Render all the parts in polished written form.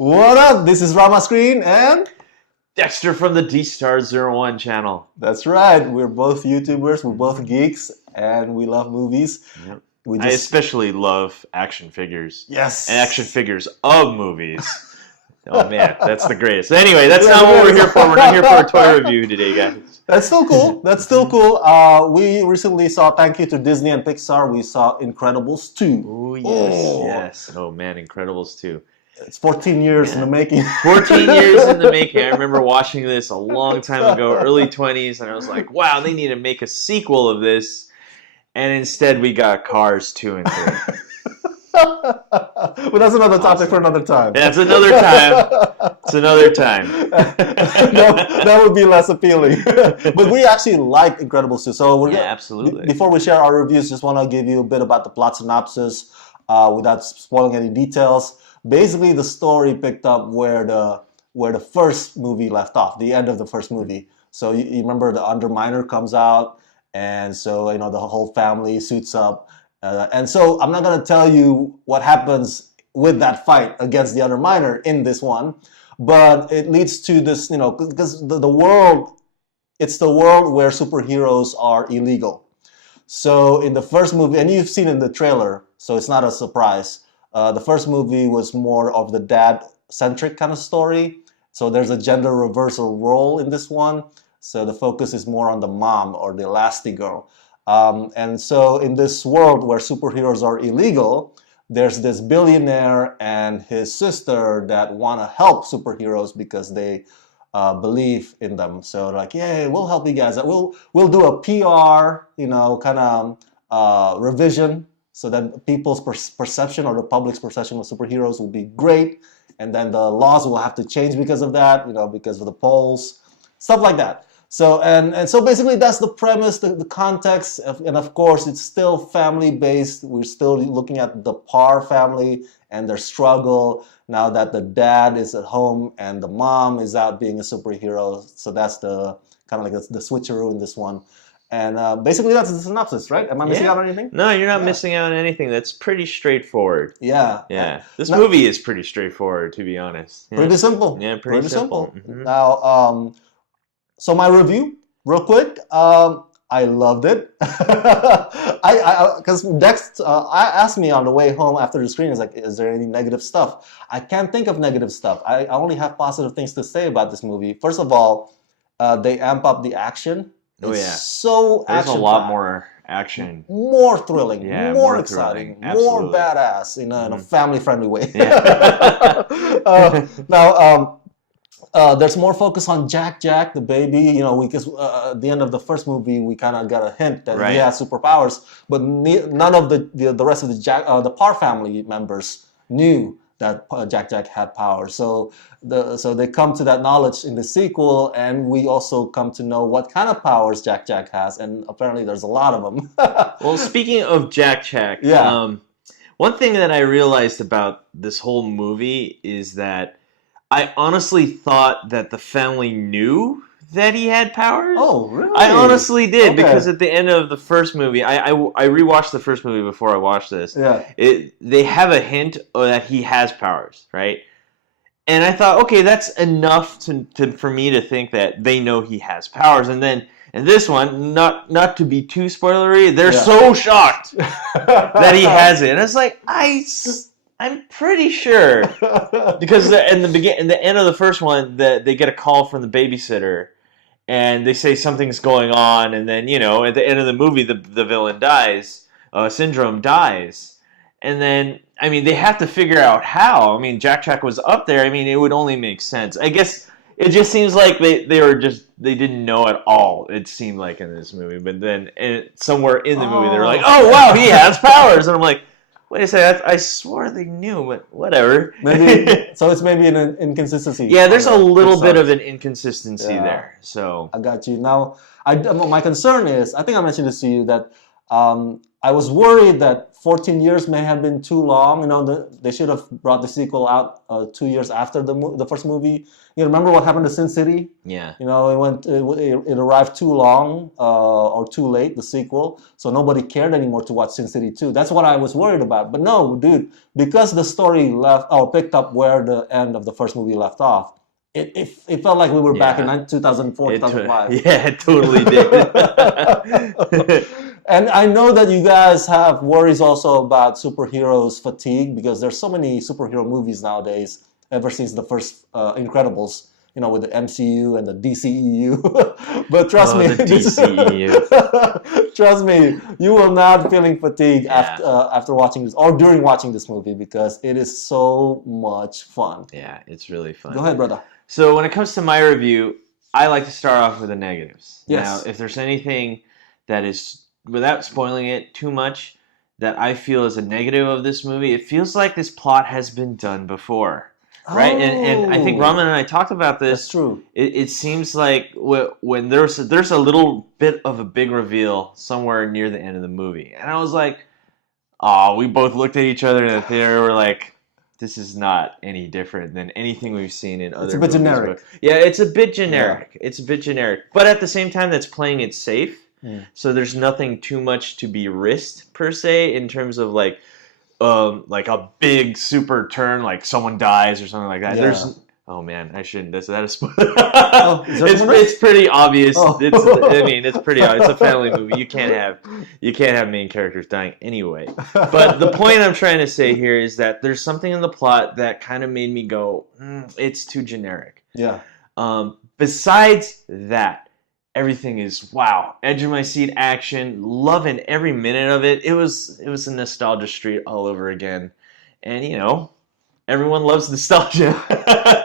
What up? This is Rama Screen and Dexter from the D-Star01 channel. that's right. We're both YouTubers, we're both geeks, and we love movies. Yep. We I especially love action figures. Yes. And action figures of movies. Oh man, that's the greatest. Anyway, that's not what we're here for. We're not here for a toy review today, guys. That's still cool. That's still cool. We recently saw, thank you to Disney and Pixar, we saw Incredibles 2. Oh, yes, yes. Oh man, Incredibles 2. It's 14 years in the making. 14 years in the making. I remember watching this a long time ago, early 20s, and I was like, wow, they need to make a sequel of this. And instead we got Cars 2 and 3. But that's another topic for another time. That's another time. It's another time. that would be less appealing. But we actually like Incredibles 2. So we're absolutely. Before we share our reviews, just want to give you a bit about the plot synopsis without spoiling any details. Basically, the story picked up where the first movie left off, the end of the first movie. So you remember the Underminer comes out, and so the whole family suits up. And so I'm not going to tell you what happens with that fight against the Underminer in this one, but it leads to this, because the world, it's the world where superheroes are illegal. So in the first movie, and you've seen in the trailer, so it's not a surprise, the first movie was more of the dad-centric kind of story. So there's a gender reversal role in this one. So the focus is more on the mom or the Elastigirl. And so in this world where superheroes are illegal, there's this billionaire and his sister that want to help superheroes because they believe in them. So like, yeah, we'll help you guys. We'll do a PR, kind of revision so that people's perception or the public's perception of superheroes will be great. And then the laws will have to change because of that, because of the polls, stuff like that. So and so basically that's the premise, the context, and of course it's still family based. We're still looking at the Parr family and their struggle now that the dad is at home and the mom is out being a superhero. So that's the kind of like the switcheroo in this one. And basically that's the synopsis, right? Am I missing out on anything? No, you're not missing out on anything. That's pretty straightforward. Yeah. Yeah. This movie is pretty straightforward, to be honest. Yeah. Pretty simple. Yeah, pretty simple. Mm-hmm. Now, so my review, real quick, I loved it. Because Dex asked me on the way home after the screening, is there any negative stuff? I can't think of negative stuff. I only have positive things to say about this movie. First of all, they amp up the action. Oh yeah, so there's a lot more action, more thrilling, more exciting, more badass in a family-friendly way. Yeah. Now, there's more focus on Jack, the baby. Because at the end of the first movie, we kind of got a hint that he has superpowers, but none of the rest of the Parr family members knew that Jack had powers. So they come to that knowledge in the sequel, and we also come to know what kind of powers Jack has, and apparently there's a lot of them. Well, speaking of Jack, one thing that I realized about this whole movie is that I honestly thought that the family knew that he had powers. Oh, really? I honestly did, because at the end of the first movie, I rewatched the first movie before I watched this. Yeah. They have a hint that he has powers, right? And I thought, okay, that's enough for me to think that they know he has powers. And then in this one, not to be too spoilery, they're so shocked that he has it. And it's like, I'm pretty sure, because in the end of the first one, they get a call from the babysitter, and they say something's going on, and then at the end of the movie, the villain dies, Syndrome dies, and then they have to figure out how. Jack was up there. It would only make sense. I guess it just seems like they didn't know at all. It seemed like in this movie, but then somewhere in the movie, they were like, "Oh wow, he has powers," and I'm like, wait a second, I swore they knew, but whatever. So it's maybe an inconsistency. Yeah, there's a little bit of an inconsistency there. So I got you. Now, my concern is, I think I mentioned this to you, that I was worried that 14 years may have been too long. They should have brought the sequel out 2 years after the first movie. You remember what happened to Sin City? Yeah. It arrived too long or too late, the sequel, so nobody cared anymore to watch Sin City 2. That's what I was worried about. But no, dude, because the story picked up where the end of the first movie left off, it felt like we were back in 2004, 2005. Yeah, it totally did. And I know that you guys have worries also about superheroes fatigue because there's so many superhero movies nowadays ever since the first Incredibles, with the MCU and the DCEU. But trust me, the DCEU. Trust me, you will not feeling fatigued after watching this or during watching this movie because it is so much fun. Yeah, it's really fun. Go ahead, brother. So when it comes to my review, I like to start off with the negatives. Yes. Now, if there's anything that is, without spoiling it too much, that I feel is a negative of this movie, it feels like this plot has been done before. Right? And I think Rama and I talked about this. That's true. It seems like when there's a little bit of a big reveal somewhere near the end of the movie. And I was like, oh, we both looked at each other in the theater. We're like, this is not any different than anything we've seen in other movies. It's a bit generic. Yeah, it's a bit generic. Yeah. It's a bit generic. But at the same time, that's playing it safe. So there's nothing too much to be risked, per se, in terms of like a big super turn, like someone dies or something like that. Yeah. Oh man, I shouldn't. Is that a spoiler? It's pretty obvious. Oh. It's pretty obvious. It's a family movie. You can't have main characters dying anyway. But the point I'm trying to say here is that there's something in the plot that kind of made me go, it's too generic. Yeah. Besides that, everything is wow, edge of my seat action, loving every minute of it. It was a nostalgia street all over again, and everyone loves nostalgia.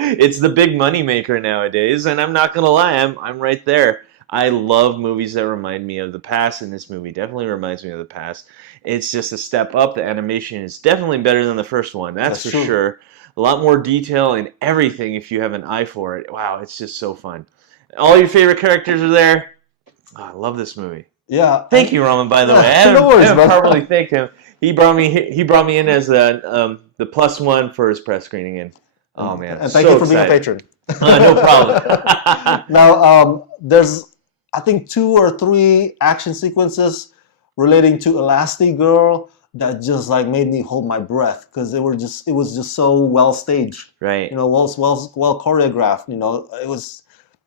It's the big money maker nowadays, and I'm not gonna lie, I'm right there. I love movies that remind me of the past, and this movie definitely reminds me of the past. It's just a step up. The animation is definitely better than the first one. That's for true. Sure. A lot more detail and everything if you have an eye for it. Wow, it's just so fun. All your favorite characters are there. Oh, I love this movie. Yeah. Thank you, Rama. By the way, I haven't properly thanked him. He brought me in as the +1 for his press screening. And oh man, and thank you for being a patron. No problem. Now, there's I think 2 or 3 action sequences relating to Elastigirl that just like made me hold my breath because it was just so well staged. Right. Well choreographed. It was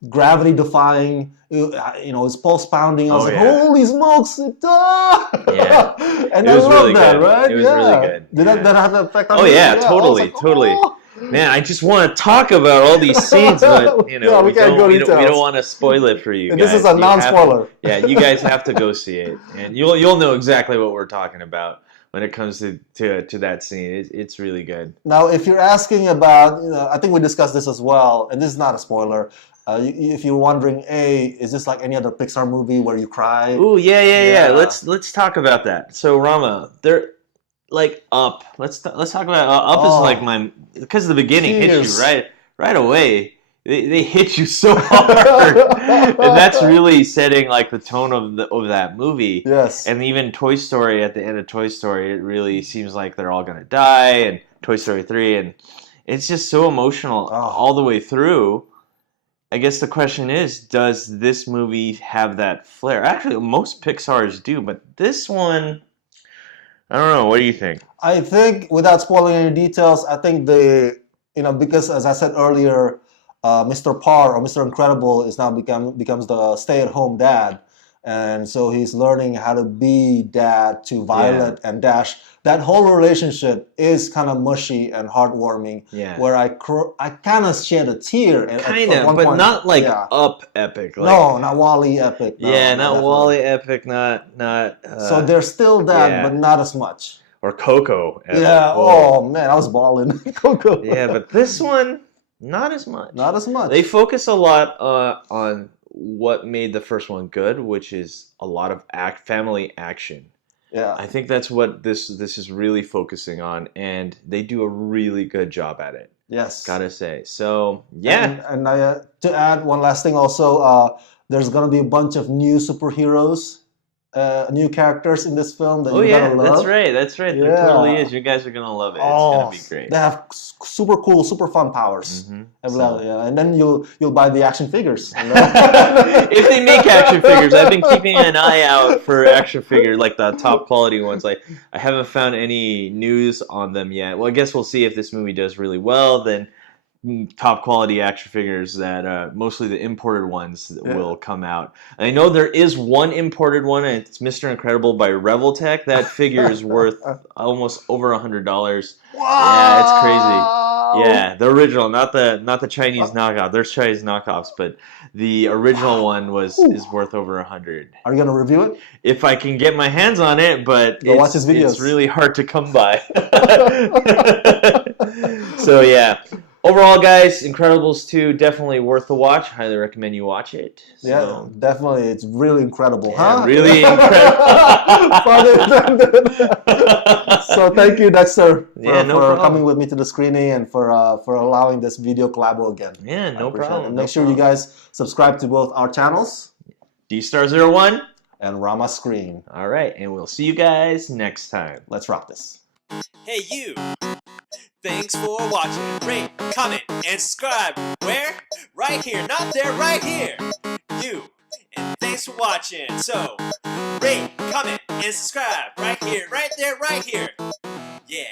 gravity defying. It's pulse pounding. I was holy smokes! Yeah. And I love that, right? It was really good. Did that have an effect on you? Oh yeah, totally, totally. Man, I just want to talk about all these scenes, but we don't want to spoil it for you guys. This is a non-spoiler. You guys have to go see it, and you'll know exactly what we're talking about when it comes to that scene. It's really good. Now, if you're asking about, I think we discussed this as well, and this is not a spoiler. If you're wondering, is this like any other Pixar movie where you cry? Ooh, yeah. Let's talk about that. So Rama, they're like Up. Let's talk about Up. Is like because the beginning hits you right away. They hit you so hard, and that's really setting like the tone of that movie. Yes. And even Toy Story, at the end of Toy Story, it really seems like they're all gonna die, and Toy Story 3, and it's just so emotional all the way through. I guess the question is, does this movie have that flair? Actually, most Pixars do, but this one, I don't know. What do you think? I think, without spoiling any details, I think because as I said earlier, Mr. Parr or Mr. Incredible is now becomes the stay-at-home dad, and so he's learning how to be dad to Violet and Dash. That whole relationship is kind of mushy and heartwarming. Yeah. Where I kind of shed a tear. Kind of, but not like Up epic. Like, no, not WALL-E epic. No, not definitely. WALL-E epic. Not. So there's still that, but not as much. Or Coco. Epic. Yeah. Oh man, I was balling. Coco. Yeah, but this one, not as much. Not as much. They focus a lot on what made the first one good, which is a lot of family action. Yeah, I think that's what this is really focusing on, and they do a really good job at it. Yes, gotta say. So yeah, and to add one last thing, also, there's gonna be a bunch of new superheroes new characters in this film that Oh you're yeah, gonna love. that's right. There Yeah. totally is. You guys are gonna love it. It's Oh, gonna be great. they have super cool, super fun powers. So. Yeah, and then you'll buy the action figures. You know? If they make action figures, I've been keeping an eye out for action figures, like the top quality ones. Like I haven't found any news on them yet. Well, I guess we'll see if this movie does really well. Then top quality action figures that mostly the imported ones will come out. I know there is one imported one, and it's Mr. Incredible by Reveltech. That figure is worth almost over $100. Wow. Yeah, it's crazy. Yeah, the original, not the Chinese knockoff. There's Chinese knockoffs, but the original one is worth over 100. Are you gonna review it? If I can get my hands on it, but watch his videos. It's really hard to come by. So yeah. Overall, guys, Incredibles 2, definitely worth the watch. Highly recommend you watch it. So. Yeah, definitely. It's really incredible, Yeah, huh? really incredible. So thank you, Dexter, for no coming with me to the screening and for allowing this video collabo again. Yeah, no problem. Make sure you guys subscribe to both our channels. DStar01 and Rama Screen. All right, and we'll see you guys next time. Let's rock this. Hey you! Thanks for watching. Rate, comment, and subscribe. Where? Right here. Not there, right here. You. And thanks for watching. So, rate, comment, and subscribe. Right here, right there, right here. Yeah.